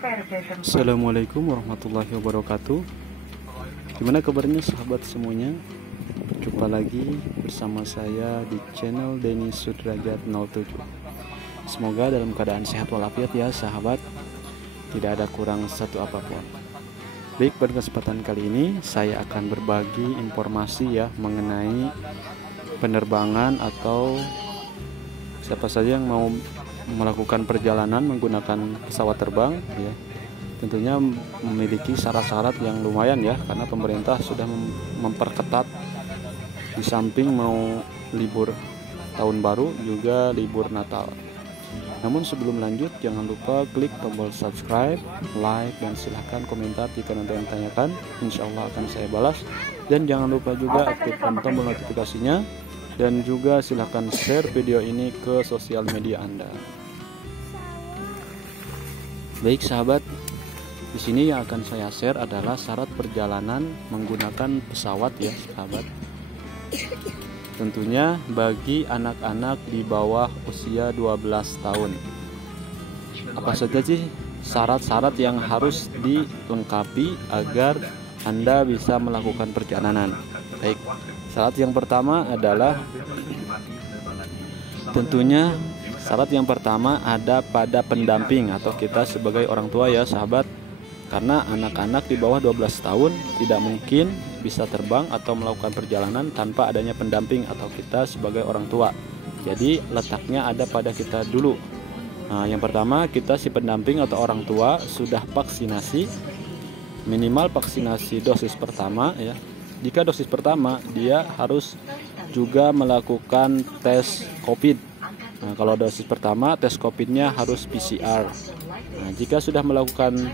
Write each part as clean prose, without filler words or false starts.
Assalamualaikum warahmatullahi wabarakatuh. Gimana kabarnya sahabat semuanya? Jumpa lagi bersama saya di channel Denny Sudrajat 07. Semoga dalam keadaan sehat walafiat ya sahabat. Tidak ada kurang satu apapun. Baik, pada kesempatan kali ini saya akan berbagi informasi ya mengenai penerbangan atau siapa saja yang mau melakukan perjalanan menggunakan pesawat terbang ya. Tentunya memiliki syarat-syarat yang lumayan ya, karena pemerintah sudah memperketat di samping mau libur tahun baru juga libur Natal. Namun sebelum lanjut, jangan lupa klik tombol subscribe, like, dan silahkan komentar jika nanti yang tanyakan. Insya Allah akan saya balas. Dan jangan lupa juga aktifkan tombol notifikasinya, dan juga silahkan share video ini ke sosial media Anda. Baik sahabat, di sini yang akan saya share adalah syarat perjalanan menggunakan pesawat ya sahabat. Tentunya bagi anak-anak di bawah usia 12 tahun. Apa saja sih syarat-syarat yang harus dilengkapi agar Anda bisa melakukan perjalanan? Baik, syarat yang pertama adalah tentunya syarat yang pertama ada pada pendamping atau kita sebagai orang tua ya sahabat. Karena anak-anak di bawah 12 tahun tidak mungkin bisa terbang atau melakukan perjalanan tanpa adanya pendamping atau kita sebagai orang tua. Jadi letaknya ada pada kita dulu. Nah, yang pertama, kita si pendamping atau orang tua sudah vaksinasi, minimal vaksinasi dosis pertama ya. Jika dosis pertama, dia harus juga melakukan tes COVID. Nah, kalau dosis pertama, tes COVID-nya harus PCR. Nah, jika sudah melakukan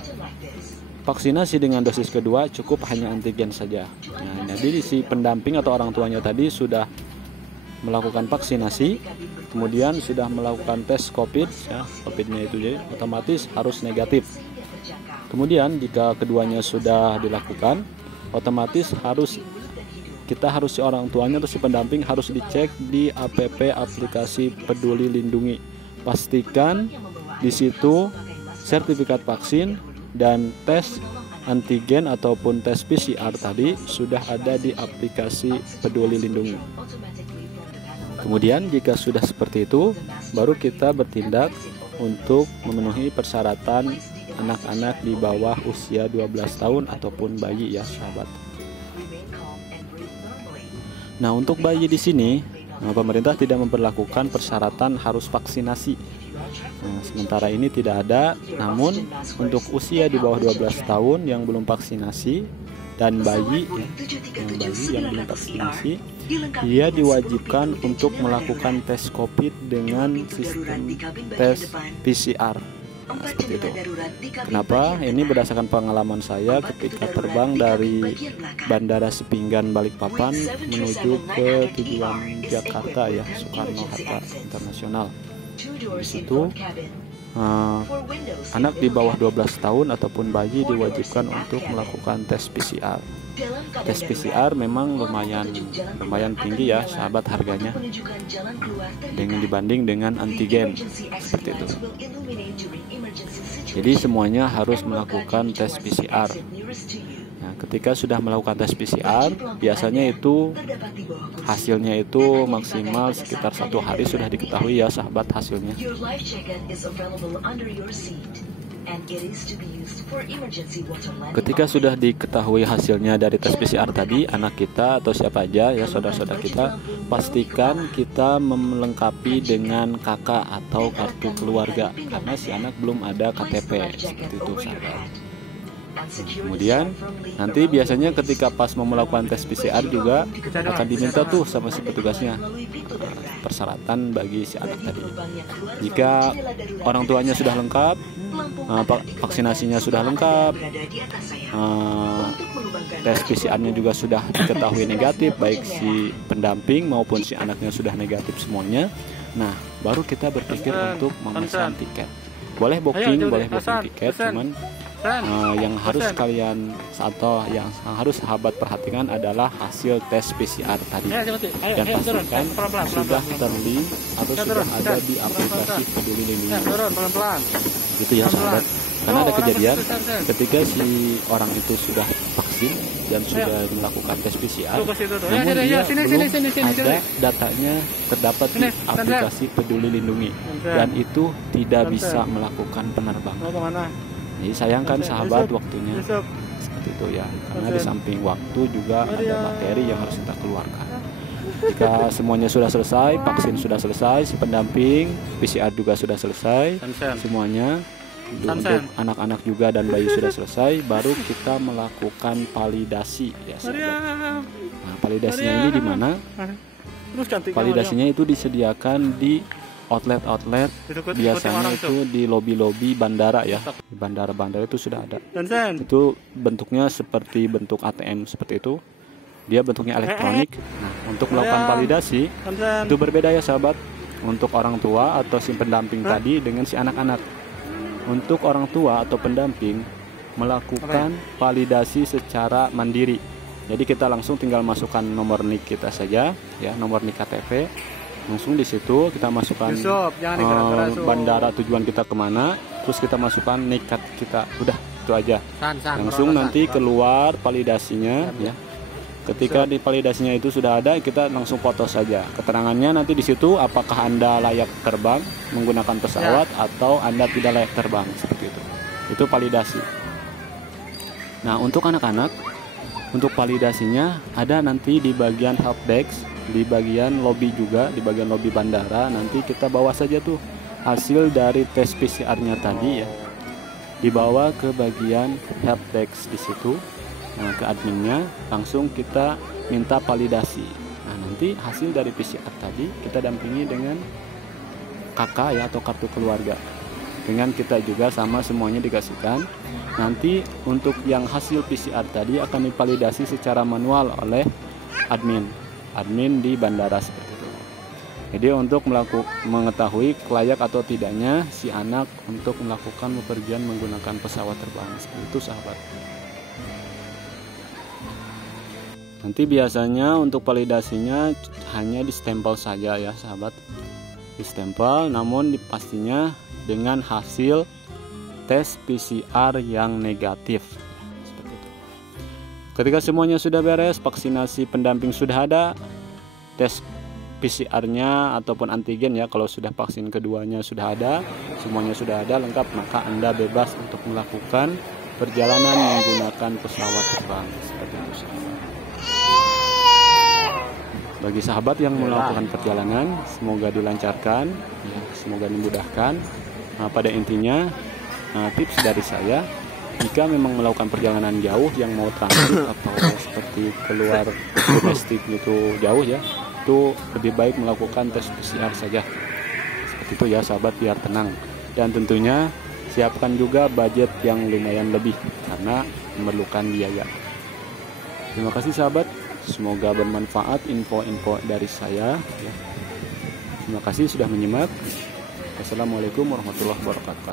vaksinasi dengan dosis kedua, cukup hanya antigen saja. Nah, jadi si pendamping atau orang tuanya tadi sudah melakukan vaksinasi, kemudian sudah melakukan tes COVID, ya, COVID-nya itu jadi otomatis harus negatif. Kemudian jika keduanya sudah dilakukan, otomatis kita harus si orang tuanya atau si pendamping harus dicek di aplikasi Peduli Lindungi. Pastikan di situ sertifikat vaksin dan tes antigen ataupun tes PCR tadi sudah ada di aplikasi Peduli Lindungi. Kemudian jika sudah seperti itu, baru kita bertindak untuk memenuhi persyaratan anak-anak di bawah usia 12 tahun ataupun bayi ya sahabat. Nah, untuk bayi di sini, pemerintah tidak memperlakukan persyaratan harus vaksinasi. Nah, sementara ini tidak ada, namun untuk usia di bawah 12 tahun yang belum vaksinasi dan bayi yang belum vaksinasi, dia diwajibkan untuk melakukan tes COVID dengan sistem tes PCR. Nah, seperti itu. Kenapa? Ini berdasarkan pengalaman saya ketika terbang dari Bandara Sepinggan Balikpapan menuju ke tujuan Jakarta ya, Soekarno-Hatta Internasional. Di situ anak di bawah 12 tahun ataupun bayi diwajibkan untuk melakukan tes PCR. Tes PCR memang lumayan tinggi ya sahabat harganya dengan dibanding dengan antigen seperti itu. Jadi semuanya harus melakukan tes PCR. Nah, ketika sudah melakukan tes PCR, biasanya itu hasilnya itu maksimal sekitar 1 hari sudah diketahui ya sahabat hasilnya. Ketika sudah diketahui hasilnya dari tes PCR tadi, anak kita atau siapa aja ya saudara-saudara kita, pastikan kita melengkapi dengan KK atau kartu keluarga karena si anak belum ada KTP seperti itu sahabat. Kemudian nanti biasanya ketika pas mau melakukan tes PCR juga akan diminta tuh sama si petugasnya persyaratan bagi si anak tadi. Jika orang tuanya sudah lengkap, vaksinasinya sudah lengkap, tes PCR-nya juga sudah diketahui negatif, baik si pendamping maupun si anaknya sudah negatif semuanya. Nah, baru kita berpikir untuk memesan tiket. Boleh booking tiket, cuman yang harus kalian atau yang harus sahabat perhatikan adalah hasil tes PCR tadi, dan pastikan sudah terlink atau sudah ada di aplikasi Peduli Lindungi. Gitu ya sahabat. Karena ada kejadian ketika si orang itu sudah vaksin dan sudah melakukan tes PCR, namun dia belum ada datanya terdapat di aplikasi Peduli Lindungi, dan itu tidak bisa melakukan penerbangan. Jadi sayangkan sahabat waktunya seperti itu ya, karena di samping waktu juga ada materi yang harus kita keluarkan. Jika semuanya sudah selesai, vaksin sudah selesai, si pendamping PCR juga sudah selesai, semuanya untuk anak-anak juga dan bayi sudah selesai, baru kita melakukan validasi ya sahabat. Nah, validasinya ini di mana? Validasinya itu disediakan di outlet biasanya itu di lobi-lobi bandara ya. Di bandara-bandara itu sudah ada. Itu bentuknya seperti bentuk ATM seperti itu. Dia bentuknya elektronik. Nah, untuk melakukan validasi itu berbeda ya sahabat. Untuk orang tua atau si pendamping tadi dengan si anak-anak. Untuk orang tua atau pendamping melakukan validasi secara mandiri. Jadi kita langsung tinggal masukkan nomor NIK kita saja ya, nomor NIK KTP. Langsung di situ kita masukkan bandara tujuan kita kemana, terus kita masukkan NIK kita, udah itu aja. Langsung nanti keluar validasinya ya. Ketika di validasinya itu sudah ada, kita langsung foto saja. Keterangannya nanti di situ apakah Anda layak terbang menggunakan pesawat atau Anda tidak layak terbang seperti itu. Itu validasi. Nah, untuk anak-anak, untuk validasinya ada nanti di bagian helpdesk, di bagian lobby juga, di bagian lobby bandara. Nanti kita bawa saja tuh hasil dari tes PCR-nya tadi ya. Dibawa ke bagian helpdesk di situ. Nah, ke adminnya langsung kita minta validasi. Nah, nanti hasil dari PCR tadi kita dampingi dengan KK ya, atau kartu keluarga. Dengan kita juga sama semuanya dikasihkan. Nanti untuk yang hasil PCR tadi akan divalidasi secara manual oleh admin di bandara seperti itu. Jadi untuk mengetahui layak atau tidaknya si anak untuk melakukan bepergian menggunakan pesawat terbang seperti itu sahabat. Nanti biasanya untuk validasinya hanya distempel saja ya sahabat, distempel, namun pastinya dengan hasil tes PCR yang negatif seperti itu. Ketika semuanya sudah beres, vaksinasi pendamping sudah ada, tes PCR-nya ataupun antigen ya, kalau sudah vaksin keduanya sudah ada, semuanya sudah ada lengkap, maka Anda bebas untuk melakukan perjalanan menggunakan pesawat terbang seperti itu sahabat. Bagi sahabat yang melakukan perjalanan, semoga dilancarkan, ya, semoga dimudahkan. Nah, pada intinya, tips dari saya, jika memang melakukan perjalanan jauh yang mau transit atau seperti keluar domestik gitu jauh ya, itu lebih baik melakukan tes PCR saja. Seperti itu ya sahabat, biar tenang. Dan tentunya siapkan juga budget yang lumayan lebih karena memerlukan biaya. Terima kasih sahabat. Semoga bermanfaat info-info dari saya ya. Terima kasih sudah menyimak. Wassalamualaikum warahmatullahi wabarakatuh.